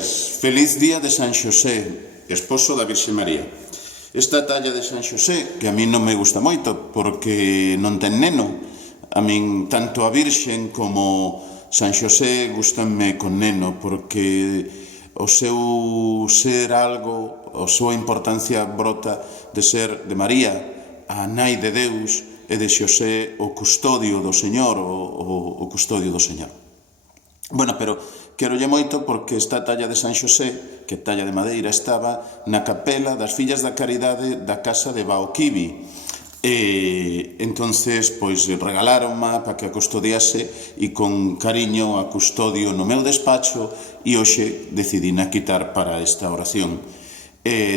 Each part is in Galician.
días, feliz día de San Xosé, esposo da Virxe María. Esta talla de San Xosé, que a mí non me gusta moito, porque non ten neno, a min tanto a Virxen como San Xosé gustanme con neno, porque o seu ser algo, a súa importancia brota de ser de María, a nai de Deus, e de Xosé o custodio do Señor, o custodio do Señor. Bueno, pero querolle moito porque esta talla de San Xosé, que talla de madeira, estaba na capela das Fillas da Caridade da casa de Baoquibi. Entonces, pois, regaláronma para que a custodiase e con cariño a custodio no meu despacho e hoxe decidina quitar para esta oración.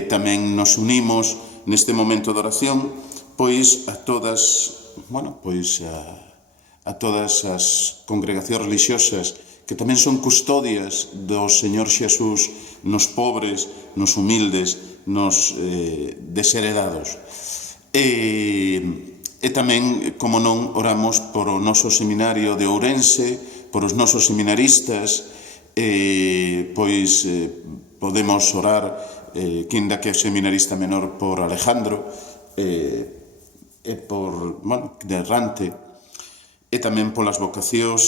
Tamén nos unimos neste momento de oración pois a todas, a todas as congregacións religiosas que tamén son custodias do Señor Xesús nos pobres, nos humildes, nos desheredados. E tamén, como non, oramos por o noso seminario de Ourense, por os nosos seminaristas, pois podemos orar, quinda que é seminarista menor, por Alejandro, e por, de Errante, e tamén polas vocacións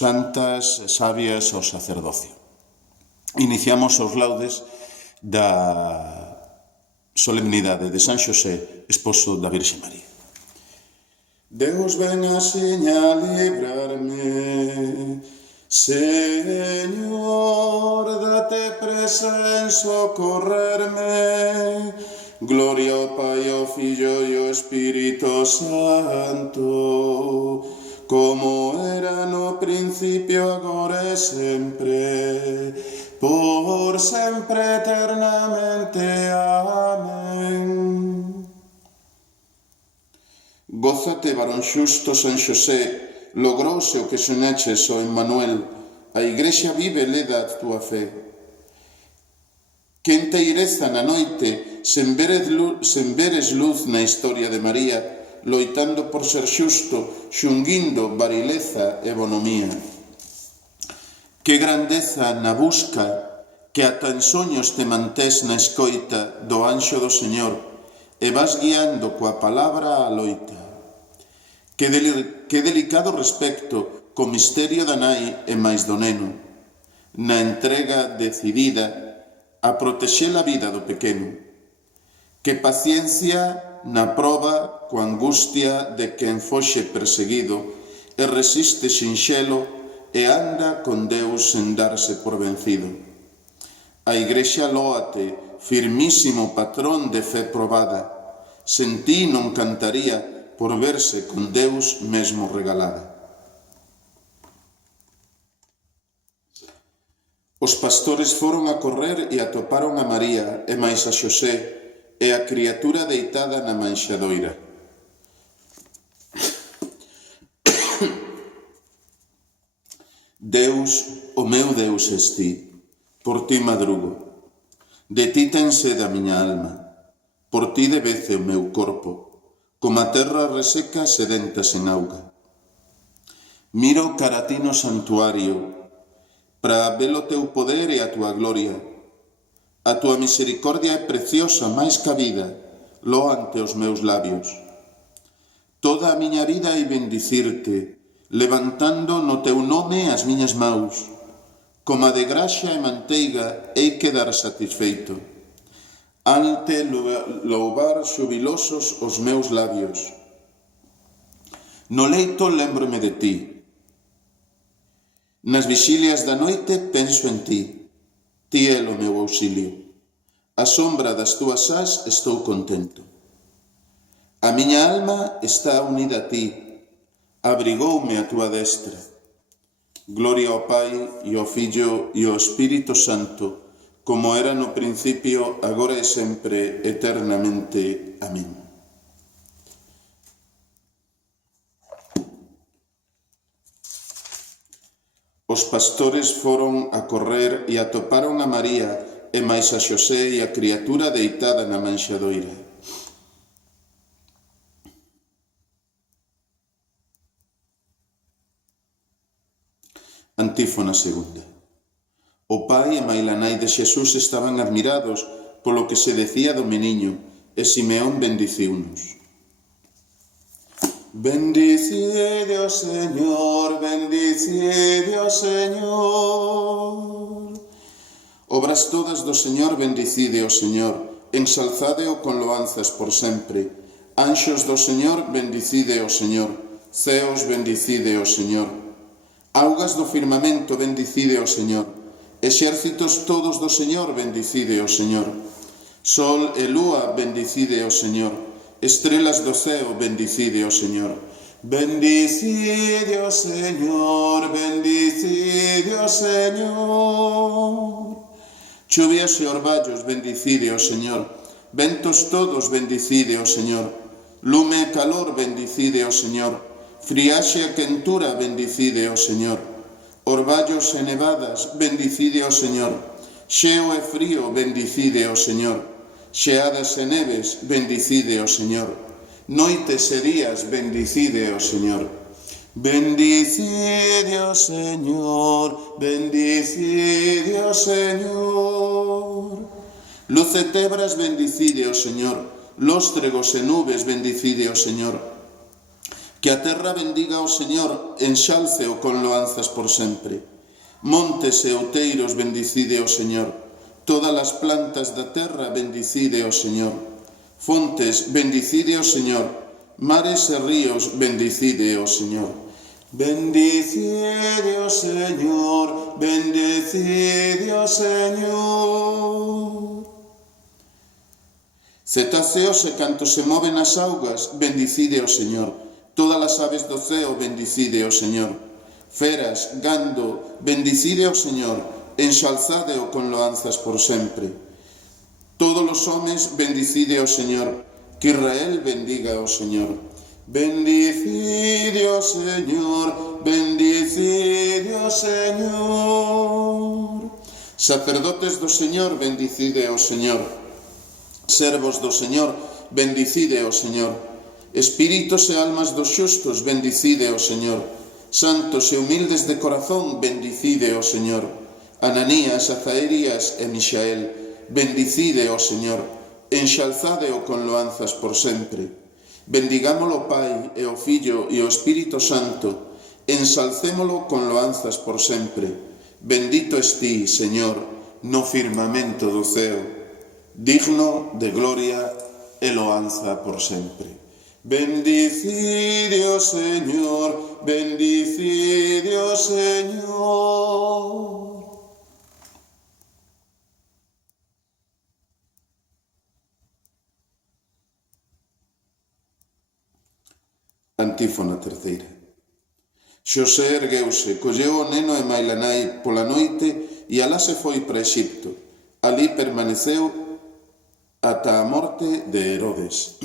santas, sabias ao sacerdocio. Iniciamos os laudes da solemnidade de San Xosé, esposo da Virxe María. Deus ven así a librarme, Señor, date presa en socorrerme, gloria ao Pai, ao Fillo e ao Espírito Santo, como era no principio, agora e sempre, por sempre eternamente. Amén. Gózate, varón xusto San Xosé, logrouse o que soñaches o Emmanuel, a Igrexa vive leda a túa fe. Que enteireza na noite, sen veres luz na historia de María, loitando por ser xusto, xunguindo barileza e bonomía. Que grandeza na busca, que ata en soños te mantés na escoita do anxo do Señor, e vas guiando coa palabra a loita. Que delicado respecto co misterio da nai e máis do neno, na entrega decidida a protexer a vida do pequeno. Que paciencia na proba coa angustia de quen foxe perseguido e resiste sinxelo e anda con Deus sen darse por vencido. A Igrexa lóate, firmísimo patrón de fe probada, sen ti non cantaría por verse con Deus mesmo regalada. Os pastores foron a correr e atoparon a María e máis a Xosé e a criatura deitada na manxadoira. Deus, o meu Deus es ti, por ti madrugo. De ti ten sede a miña alma, por ti debece o meu corpo, como a terra reseca sedenta sen auga. Miro cara a ti no santuario, para ver o teu poder e a tua gloria. A tua misericordia é preciosa máis que a vida, loante os meus labios. Toda a miña vida hai bendicirte, levantando no teu nome as miñas maus. Como a de graxa e manteiga hei quedar satisfeito. Ante louvar xubilosos os meus labios. No leito lembrome de ti. Nas vixilias da noite penso en ti. Ti é o meu auxilio. A sombra das túas ás estou contento. A miña alma está unida a ti. Abrigoume a túa destra. Gloria ao Pai, e ao Fillo, e ao Espírito Santo, como era no principio, agora e sempre, eternamente. Amén. Os pastores foron a correr e atoparon a María e máis a Xosé e a criatura deitada na manxadoira. Antífona segunda. O pai e maila nai de Xesús estaban admirados polo que se decía do meniño, e Simeón bendiciunos. Bendicide o Señor, bendicide o Señor. Obras todas do Señor, bendicide o Señor, ensalzádeo con loanzas por sempre. Anxos do Señor, bendicide o Señor, ceos, bendicide o Señor. Augas do firmamento, bendicide o Señor. Exércitos todos do Señor, bendicide o Señor. Sol e lúa, bendicide o Señor. Estrelas do ceo, bendicide o Señor. Bendicide o Señor, bendicide o Señor. Chuvias e orballos, bendicide o Señor. Ventos todos, bendicide o Señor. Lume e calor, bendicide o Señor. Friaxe e quentura, bendicide o Señor. Orballos e nevadas, bendicide o Señor. Xeo e frío, bendicide o Señor. Xeadas e neves, bendicide o Señor. Noites e días, bendicide o Señor. Bendicide o Señor, bendicide o Señor. Luz e tebras, bendicide o Señor. Lóstregos e nubes, bendicide o Señor. Que a terra bendiga o Señor, enxálceo con loanzas por sempre. Montes e outeiros, bendicide o Señor. Todas as plantas da terra, bendicide o Señor. Fontes, bendicide o Señor. Mares e ríos, bendicide o Señor. Bendicide o Señor, bendicide o Señor. Cetáceos e cantos se moven as augas, bendicide o Señor. Todas as aves do ceo, bendicide o Señor. Feras, gando, bendicide o Señor, enxalzádeo con loanzas por sempre. Todos os homes, bendicide o Señor, que Israel bendiga o Señor. Bendicide o Señor, bendicide o Señor. Sacerdotes do Señor, bendicide o Señor. Servos do Señor, bendicide o Señor. Espíritos e almas dos xustos, bendicide o Señor. Santos e humildes de corazón, bendicide o Señor. Ananías, Azarías e Mixael, bendicide o Señor. Enxalzádeo con loanzas por sempre. Bendigámolo o Pai e o Fillo e o Espírito Santo. Ensalcémolo con loanzas por sempre. Bendito es ti, Señor, no firmamento do ceo, digno de gloria e loanza por sempre. Bendicide o Señor, bendicide o Señor. Antífona terceira. Xosé ergueuse, colleu o neno e maila nai pola noite e alá se foi para Exipto. Ali permaneceu ata a morte de Herodes.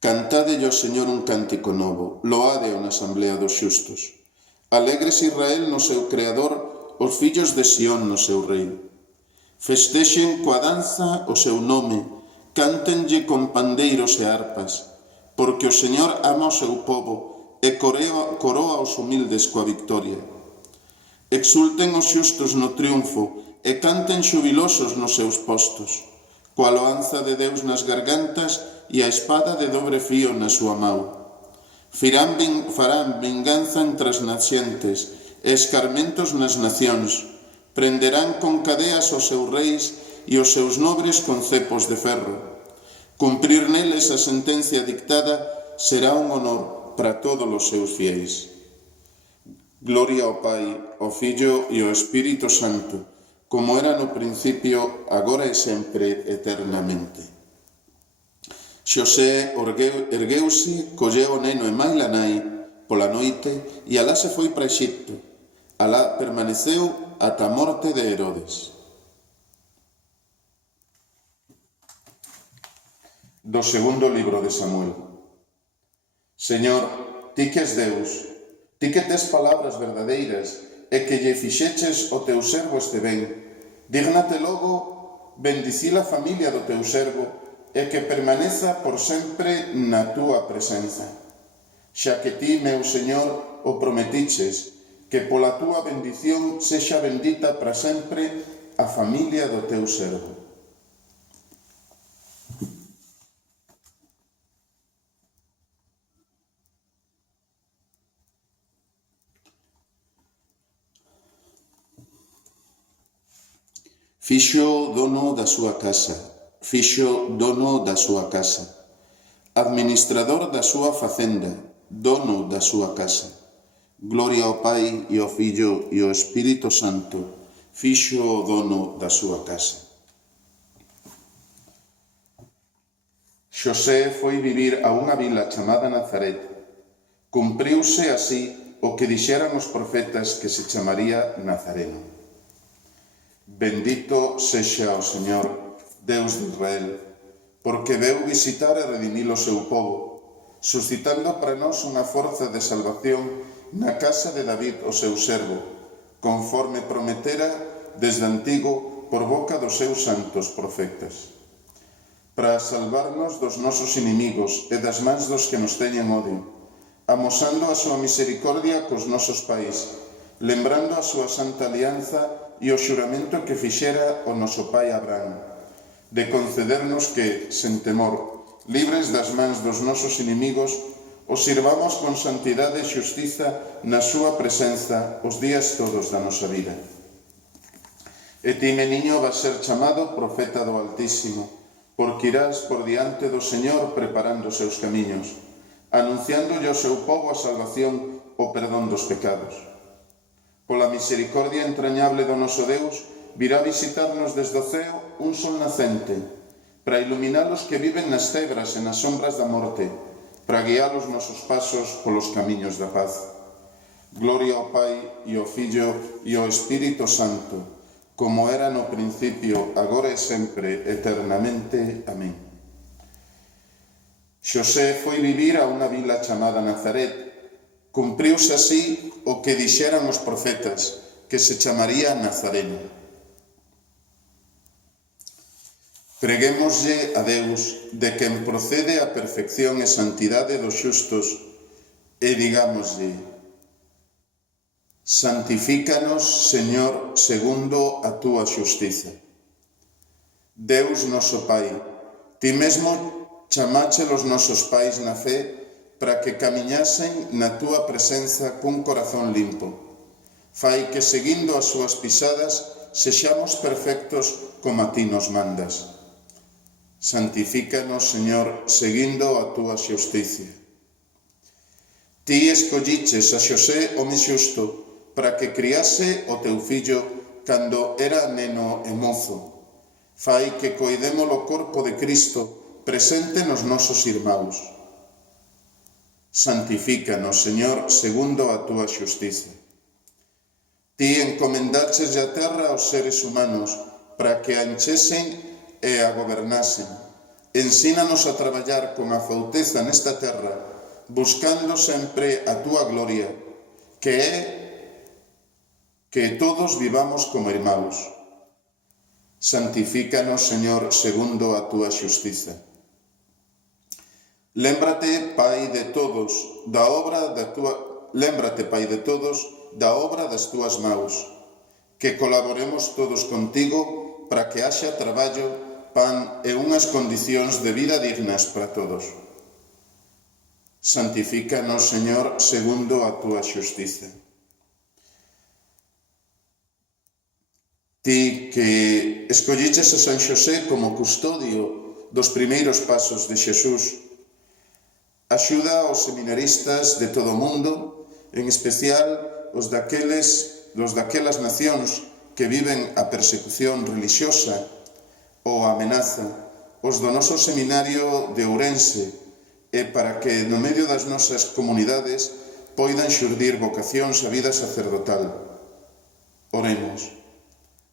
Cantádelle ao Señor un cántico novo, loádeo na asamblea dos xustos. Alegres Israel no seu Creador, os fillos de Sión no seu Rei. Festexen coa danza o seu nome, cántenlle con pandeiros e arpas, porque o Señor ama o seu povo e coroa os humildes coa victoria. Exulten os xustos no triunfo e canten xubilosos nos seus postos, coa loanza de Deus nas gargantas e a espada de dobre fío na súa mau. Farán vinganza entre as naxentes e escarmentos nas nacións. Prenderán con cadeas os seus reis e os seus nobres con cepos de ferro. Cumprir neles a sentencia dictada será un honor para todos os seus fiéis. Gloria ao Pai, ao Fillo e ao Espírito Santo, como era no principio, agora e sempre, eternamente. Xosé ergueuse, colleu o neno e maila nai pola noite e alá se foi para Exipto. Alá permaneceu ata a morte de Herodes. Do segundo libro de Samuel. Señor, ti que és Deus, ti que tes palabras verdadeiras e que lle fixeches o teu servo este ben, dígnate logo bendicir a familia do teu servo e que permaneza por sempre na túa presenza. xa que ti, meu Señor, o prometiches, que pola túa bendición sexa bendita para sempre a familia do teu servo. Fixo dono da súa casa, fixo dono da súa casa, administrador da súa facenda, dono da súa casa. Gloria ao Pai e ao Fillo e ao Espírito Santo, fixo o dono da súa casa. Xosé foi vivir a unha vila chamada Nazaret. Cumpriuse así o que dixeran os profetas que se chamaría Nazareno. Bendito sexa o Señor, Deus de Israel, porque veu visitar e redimir o seu povo, suscitando para nós unha forza de salvación na casa de David, o seu servo, conforme prometera desde antigo por boca dos seus santos profetas, para salvarnos dos nosos inimigos e das mans dos que nos teñen odio, amosando a súa misericordia cos nosos pais, lembrando a súa santa alianza e o xuramento que fixera o noso pai Abraham, de concedernos que, sen temor, libres das mans dos nosos inimigos, os sirvamos con santidade e xustiza na súa presenza os días todos da nosa vida. E ti, meniño, vas ser chamado profeta do Altísimo, porque irás por diante do Señor preparando os seus camiños, anunciándolle ao seu povo a salvación, o perdón dos pecados. Pola misericordia entrañable do noso Deus, virá visitarnos desde o ceo un sol nacente, para iluminar os que viven nas tebras e nas sombras da morte, para guiar os nosos pasos polos camiños da paz. Gloria ao Pai e ao Fillo e ao Espírito Santo, como era no principio, agora e sempre, eternamente. Amén. Xosé foi vivir a unha vila chamada Nazaret. Cumpriuse así o que dixeran os profetas, que se chamaría Nazareno. Preguémoslle a Deus, de quen procede a perfección e santidade dos xustos, e digámoslle: santifícanos, Señor, segundo a túa xustiza. Deus noso Pai, ti mesmo chamache os nosos pais na fe para que camiñasen na túa presenza cun corazón limpo. Fai que, seguindo as súas pisadas, sexamos perfectos como a ti nos mandas. Santifícanos, Señor, seguindo a túa xusticia. Ti escolliches a Xosé, home xusto, para que criase o teu fillo cando era neno e mozo. Fai que coidemos o corpo de Cristo presente nos nosos irmãos. Santifícanos, Señor, segundo a túa xustiza. Ti encomendaches a terra aos seres humanos para que a enchesen e a gobernasen. Ensínanos a traballar con afouteza nesta terra, buscando sempre a túa gloria, que é que todos vivamos como irmãos. Santifícanos, Señor, segundo a túa xustiza. Lémbrate, Pai de todos, da obra das túas maus, que colaboremos todos contigo para que haxa traballo, pan e unhas condicións de vida dignas para todos. Santifícanos, Señor, segundo a túa xustiza. Ti que escolliches a San Xosé como custodio dos primeiros pasos de Xesús, axuda aos seminaristas de todo o mundo, en especial os daquelas nacións que viven a persecución religiosa ou a amenaza, os do noso seminario de Ourense, e para que no medio das nosas comunidades poidan xurdir vocacións á vida sacerdotal. Oremos.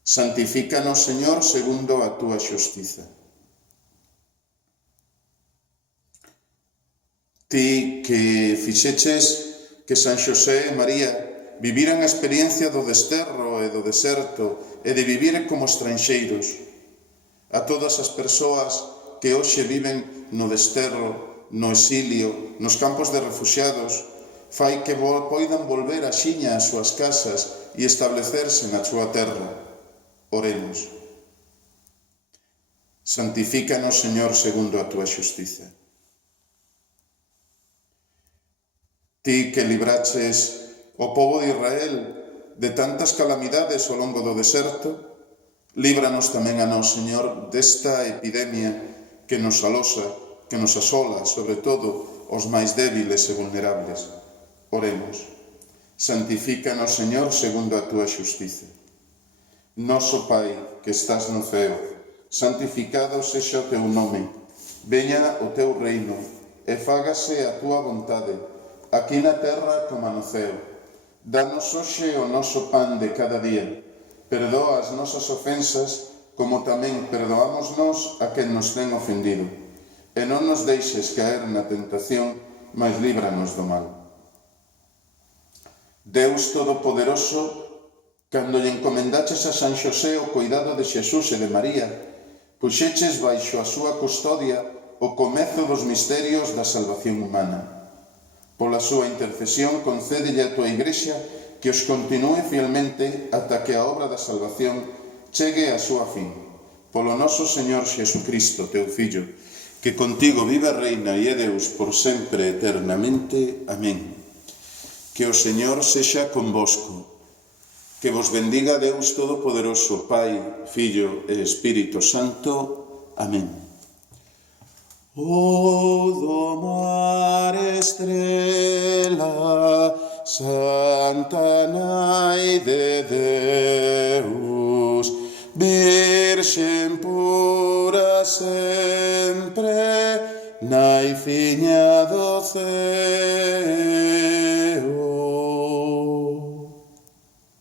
Santifícanos, Señor, segundo a túa xustiza. Ti que fixeches que San Xosé e María viviran a experiencia do desterro e do deserto e de vivir como estranxeiros. A todas as persoas que hoxe viven no desterro no exilio, nos campos de refuxiados, fai que poidan volver axiña ás súas casas e establecerse na súa terra. Oremos. Santifícanos, Señor, segundo a túa xustiza. Ti que libraches o pobo de Israel de tantas calamidades ao longo do deserto, líbranos tamén a nós, Señor, desta epidemia que nos alosa, que nos asola, sobre todo os máis débiles e vulnerables. Oremos. Santifícanos, Señor, segundo a túa xustiza. Noso Pai, que estás no ceo, santificado sexa o teu nome. Veña o teu reino, e fágase a túa vontade, aquí na terra como no ceo. Danos hoxe o noso pan de cada día. Perdoa as nosas ofensas, como tamén perdoamos nós a quen nos ten ofendido. E non nos deixes caer na tentación, mas líbranos do mal. Deus Todopoderoso, cando lle encomendaches a San Xosé o cuidado de Xesús e de María, puxeches baixo a súa custodia o comezo dos misterios da salvación humana. Pola súa intercesión, concédelle a tua Igrexa que os continúe fielmente ata que a obra da salvación chegue a súa fin. Polo noso Señor Xesucristo, teu Fillo, que contigo vive e reina e é Deus por sempre eternamente. Amén. Que o Señor sexa convosco, que vos bendiga Deus Todopoderoso, Pai, Fillo e Espírito Santo. Amén. O do mar estrela, Santa Nai de Deus, Virxen pura sempre, Nai fiña do ceo.